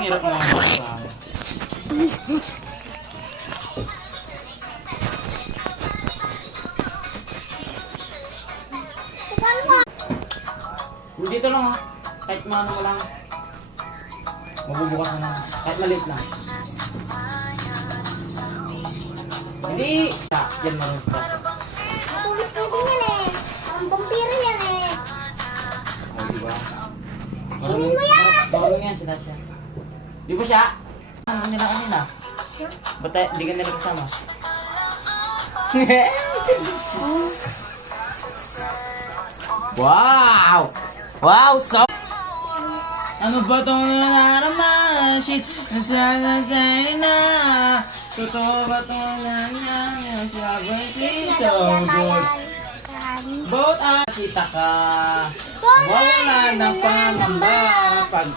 Hirap nga sa dito lang ha. Kahit maano mo lang. Mabubukas na lang. Kahit maliit lang. Hindi! Yan marunong pa. Matulis kasi yan eh. Ang vampiro yan eh. O, diba? Marunong yan si Tasha. Di ba siya? Ano nila kanina? Ba't di ka nila kasama? Wow! Wow! So... Ano ba itong naraman? Shit! Nasasasay na! Totoo ba itong nangyayang? Sabi so good! Both at kita ka! Wala na pangamba! Pag